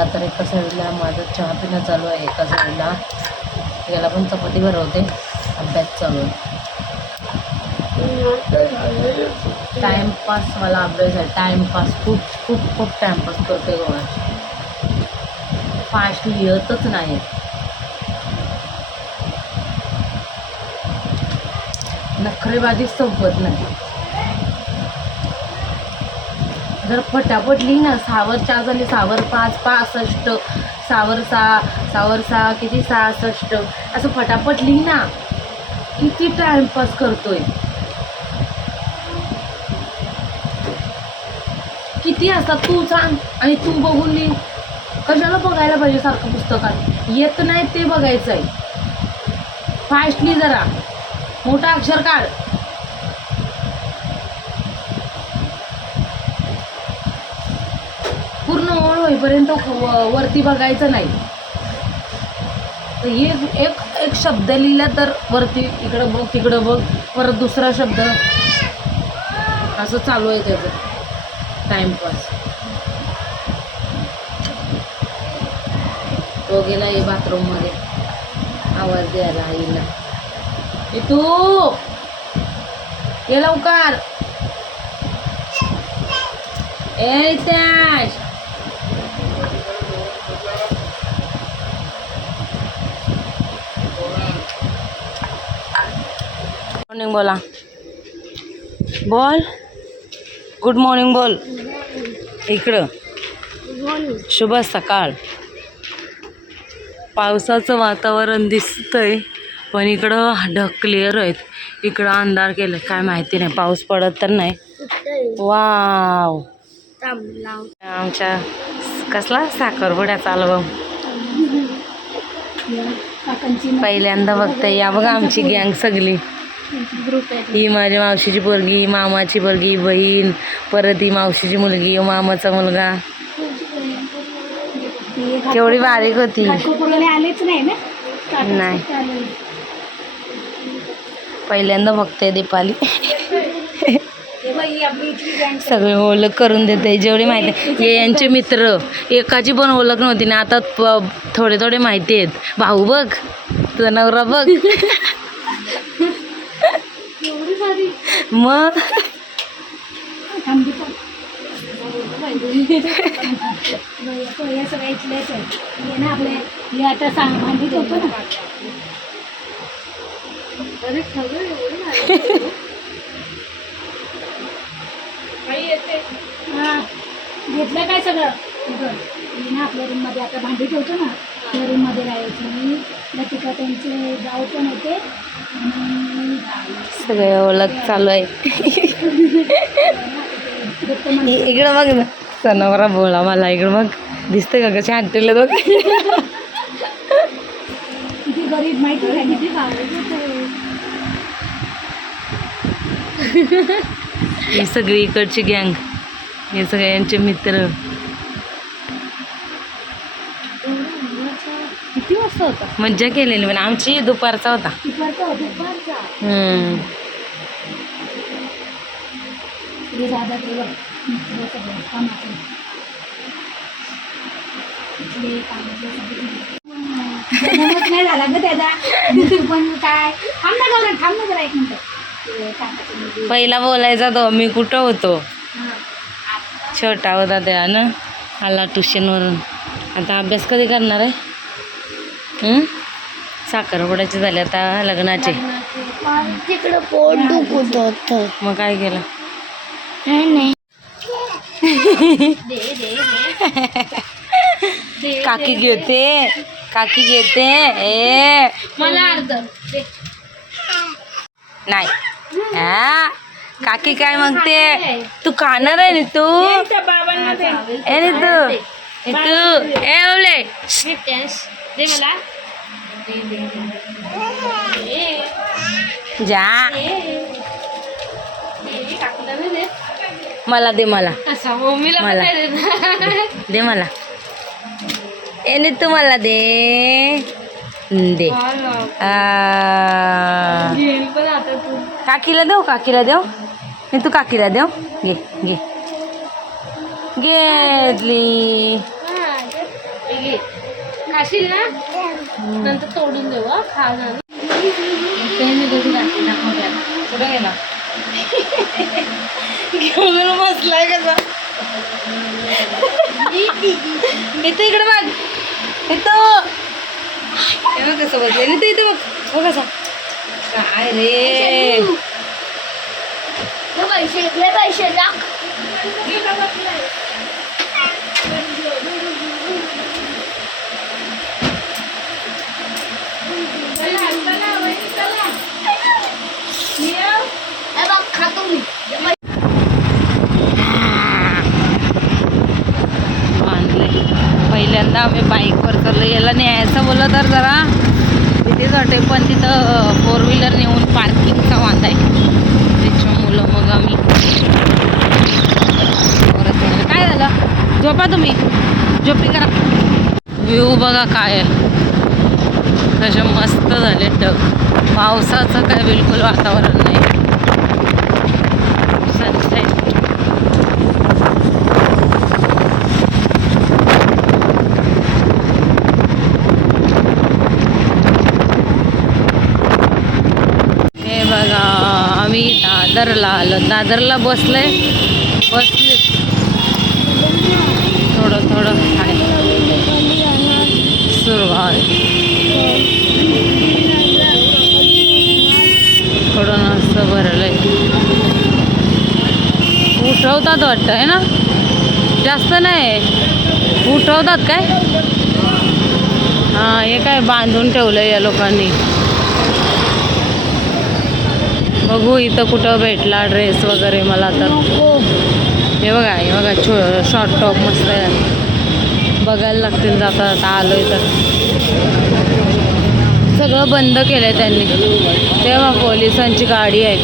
बसला तर एका साईडला माझं चहा पिणं चालू आहे, एका साईडला याला पण चपाती भरवते, अभ्यास चालू आहे. टाइमपास मला अभ्यास आहे, टाइमपास खूप खूप खूप टाइमपास करते गोळा. फास्ट लिहतच नाही, नखरेबाजी संपत नाही. जर फटाफट लिही ना, 6 वर 4 झाली, 6 वर 5 65, 6 वर 6 किती 66, असं फटाफट लिही ना. किती टाइमपास करतोय, किती असतात तू सांग, आणि तू बघून लिही. कशाला बघायला पाहिजे सारखं पुस्तकात, येत नाही ते बघायचं आहे. फास्ट लिही, जरा मोठा अक्षर काढ. पूर्ण ओळ होईपर्यंत वरती बघायचं नाही. तर एक शब्द लिहिला तर वरती इकडं बघ, तिकडं बघ, परत दुसरा शब्द, असं चालू आहे त्याचं टाइमपास. तो गेला आहे बाथरूममध्ये आवाज द्यायला आईला. तू ये लवकर. ए त्याश, मॉर्निंग बोला, बोल गुड मॉर्निंग बोल. इकडं शुभ सकाळ. पावसाचं वातावरण दिसतंय पण इकडं ढग क्लिअर आहेत, इकडं अंधार केलं काय माहिती नाही, पाऊस पडत तर नाही. वाव, आमच्या कसला साखरपुड्याचा अल्बम पहिल्यांदा बघताय. या बघा आमची गँग सगळी, ही माझ्या मावशीची पोरगी, मामाची पोरगी, बहीण, परत ही मावशीची मुलगी, मामाचा मुलगा. केवढी बारीक होती. नाही, पहिल्यांदा बघते दीपाली. सगळे ओळख करून देते जेवढी माहिती आहे. हे यांचे मित्र, एकाची पण ओळख नव्हती ना, आता थोडे थोडे माहिती आहेत. भाऊ बघ, तुझा नवरा बघ. मग घेतलं काय सगळं ना आपल्या रूम मध्ये. आता भांडी ठेवतो ना, त्या रूम मध्ये राहायचं. मी लतिका त्यांचे जाऊ पण होते आणि सगळे ओळख चालू आहे. इकडं बघ ना, सणावरा बोला मला. इकडं बघ, दिसतंय का कशा हॉटेल बघ. किती गरीब माहिती आहे, किती ही सगळी इकडची गँग, हे सगळे यांचे मित्र. किती वाजता होता? मज्जा केलेली पण आमची दुपारचा होता. नाही झाला ग त्याचा. पण काय, थांब ना गौरव, थांब ना जरा एक मिनिट. पहिला बोलायचा तो, मी कुठं होतो, छोटा होता त्या ना, आला ट्युशनवरून. आता अभ्यास कधी करणार आहे? साखरपुड्याचे झाले आता लग्नाचे. तिकडं पोट दुखत होतं. मग काय केलं? नाही काकी घेते, काकी घेते. ए मला अर्ध नाही, हा काकी काय म्हणते, तू खाणार आहे ना तू? ए नी तू, तू ए ओले दे मला. जा, मला दे, मला मला दे, मला ए नी तू मला दे दे. काकीला देऊ, काकीला देऊ. नाही तू काकीला देऊ. घे घे, घेतली. घे. खाशील ना नंतर तोडून देऊ हा. खा ना. कुठे गेला घेऊन बसलाय कसा इथं इकडे बघ इथं कसं बसले इथं इथं बघ कसा काय रे पैसे खातो मी बांधले पहिल्यांदा आम्ही बाईकवर चाललो. याला न्यायचं बोललं तर जरा भीतीच वाटते पण तिथं 4 व्हीलर नेऊन पार्किंगचा वांदा आहे त्याच्यामुळं मग आम्ही परत काय झालं झोपा तुम्ही झोपी करा. व्ह्यू बघा काय आहे कसे मस्त झाले ढग. पावसाचं काय बिलकुल वातावरण नाही. सनसेट हे बघा आम्ही दादरला आलो. दादरला बसले थोडं थोडं आहे सुरुवात. थोडं असं भरलंय. उठवतात वाटतं आहे ना जास्त नाही उठवतात काय. हां हे काय बांधून ठेवलं या लोकांनी. बघू इथं कुठं भेटला ड्रेस वगैरे मला तर. हे बघा शॉर्ट टॉप मस्त आहे. बघायला लागतील जाता जाता आलोय तर. सगळं बंद केलं आहे त्यांनी. तेव्हा पोलिसांची गाडी आहे.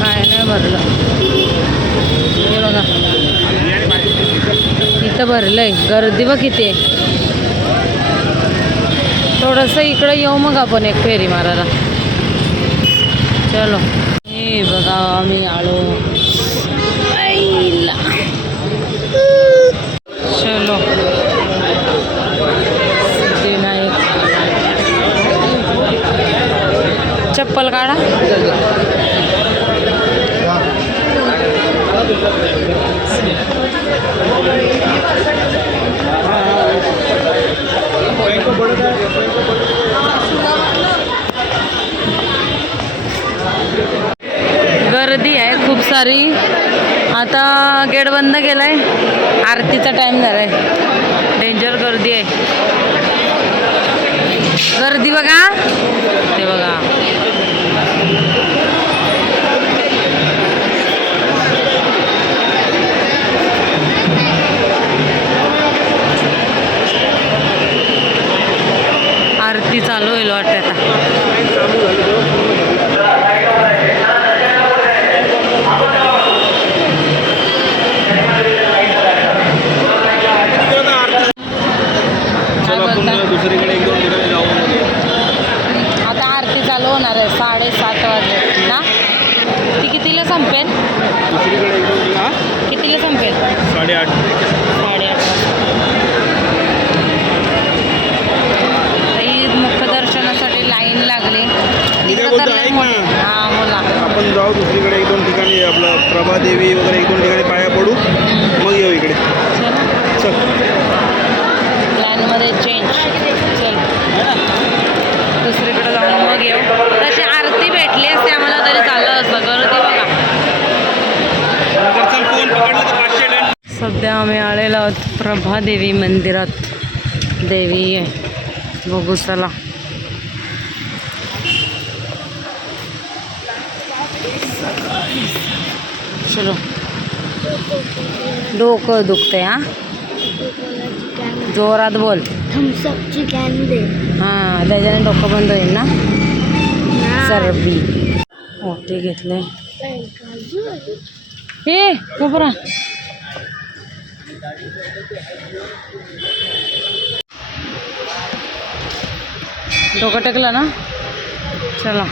काय नाही भरलं हे बघा इथं भरलंय. गर्दी बघ किती आहे. थोडंसं इकडं येऊ मग आपण एक फेरी मारायला. चलो हे बघा आम्ही आलो आईला. चलो सिद्धिविनायक. चप्पल काढा. गर्दी आहे खूप सारी. आता गेट बंद केलाय. आरतीचा टाइम झालाय. डेंजर गर्दी आहे. गर्दी बघा ते बघा. आरती चालू होईल वाटतं आता. आता आरती चालू होणार आहे 7:30 वाजले ना. ती कितीला संपेल. कितीला संपेल 8:30. मुख्य दर्शनासाठी लाईन लागली. हां बोला. आपण जाऊ दुसरीकडे 1-2 ठिकाणी आपलं प्रभादेवी वगैरे 1-2 ठिकाणी पाया पडू मग येऊ इकडे. चल प्लॅनमध्ये चेंज. चल दुसरीकडे जाऊन मग येऊ. तशी आरती भेटली असते आम्हाला तरी चाललं असतं. गर्दी बघा. फोन पकडला तर 500. सध्या आम्ही आलेलो आहोत प्रभादेवी मंदिरात. देवी आहे बघू चला. चलो डोकं दुखतंय हा. जोरात बोल. थम्सअपची कॅन दे. हां त्याच्याने डोकं बंद होईल ना. चरबी मोठी घेतले. हे खबरा डोकं टेकलं ना. चला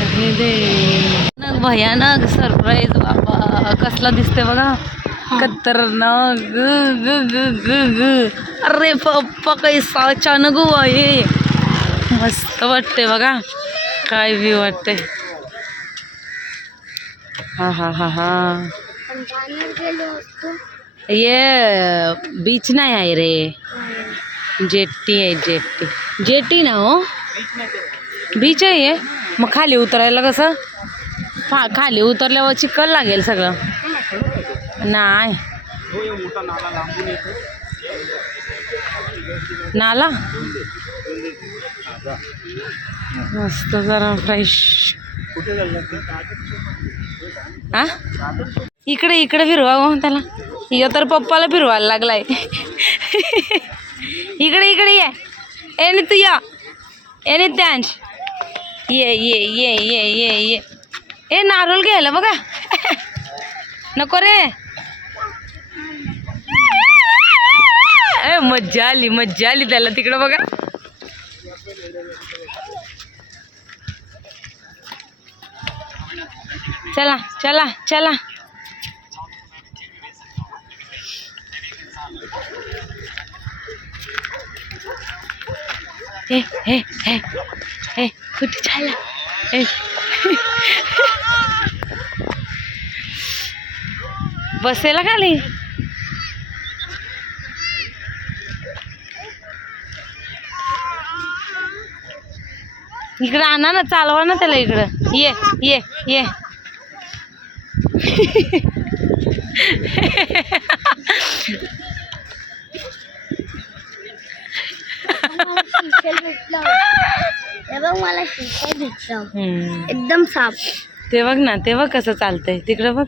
हे दे भयानक सरप्राईज बाबा कसला दिसते बघा खतरनाक ग ग ग ग ग अरे पप्पा कैसा अचानक हुआ ये मस्त वाटते बघा काय बी वाटते हा हा हा हा ये बीच नाही आहे रे जेट्टी आहे जेट्टी जेट्टी ना हो बीच आहे हे मग खाली उतरायला कसं खाली उतरल्यावर चिखल लागेल सगळं नाही नाला मस्त जरा फ्रेश हा इकडे इकडे फिरवा हो त्याला इकडे तर पप्पाला फिरवायला लागलाय इकडे इकडे ये नि तू या ए नित्यांश ये ये ये ये ये ये ए नारळ घ्यायला बघा नको रे मज्जा आली त्याला तिकडं बघा चला चला चला हे हे हे हे कुठे चालला हे बसेला खाली इकडं आणा ना चालवा ना त्याला इकडं ये ये ये मला भेटलं एकदम साफ ते बघ ना ते बघ कसं चालतंय तिकडं बघ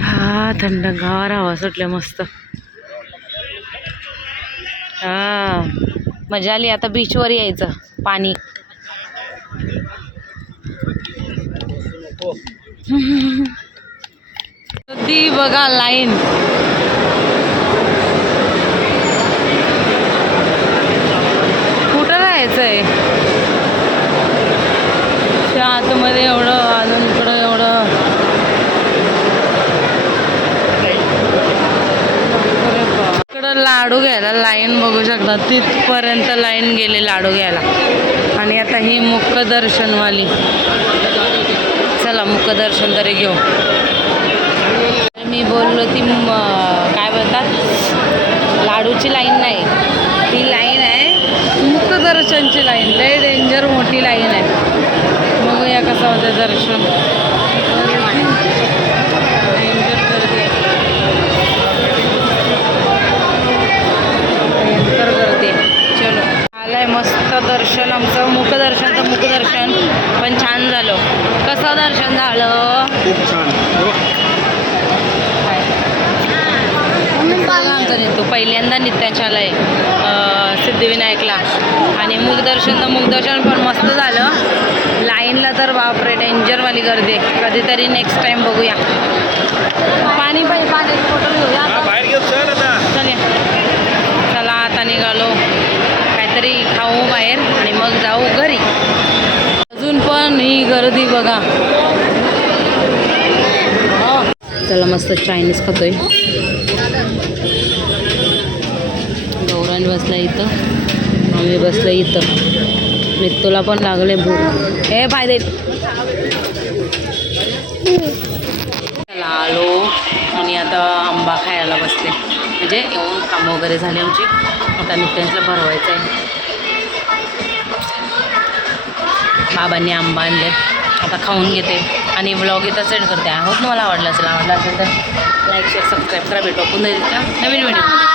हा थंडगार हवा सुटल्या मस्त हा मजा आली आता बीचवर यायचं पाणी ती बघा लाईन कुठं राहायचंय त्या आतमध्ये एवढं अजून इकडं एवढं इकडं लाडू घ्यायला लाईन बघू शकता तिथपर्यंत लाईन गेली लाडू घ्यायला आणि आता ही मुखदर्शनवाली चला मुखदर्शन तरी घेऊ मी बोललो ती काय बोलतात लाडूची लाईन नाही ती लाईन आहे मुखदर्शनची लाईन लय डेंजर मोठी लाईन आहे बघूया कसं होतं दर्शन डेंजर गर्दी भयंकर गर्दी चलो आलंय मस्त दर्शन आमचं मुखदर्शन तर मुखदर्शन पण छान झालं कसं दर्शन झालं खूप छान तो पहिल्यांदा नित्याच्या आलाय सिद्धिविनायकला आणि मुखदर्शन तर मुखदर्शन पण मस्त झालं लाईनला तर बापरे डेंजरवाली गर्दी आहे कधीतरी नेक्स्ट टाइम बघूया पाणी पाण्याची बॉटल घेऊया बाहेर घेऊ चल आता चल चला आता निघालो काहीतरी खाऊ बाहेर आणि मग जाऊ घरी अजून पण ही गर्दी बघा चला मस्त चायनीज खातोय गौरान बसला इथं आम्ही बसलो इथं मित्तूला पण लागले भूक हे फायदे चला आलो आणि आता आंबा खायला बसते म्हणजे येऊन कामं वगैरे झाली आमची आता नित्यांशला भरवायचं आहे बाबांनी आंबा आणले आता खाऊन घेते आणि ब्लॉग इथं सेंड करते आय होप मला आवडला असेल तर लाईक शेअर सबस्क्राईब करा भेटू आपण नवीन व्हिडिओ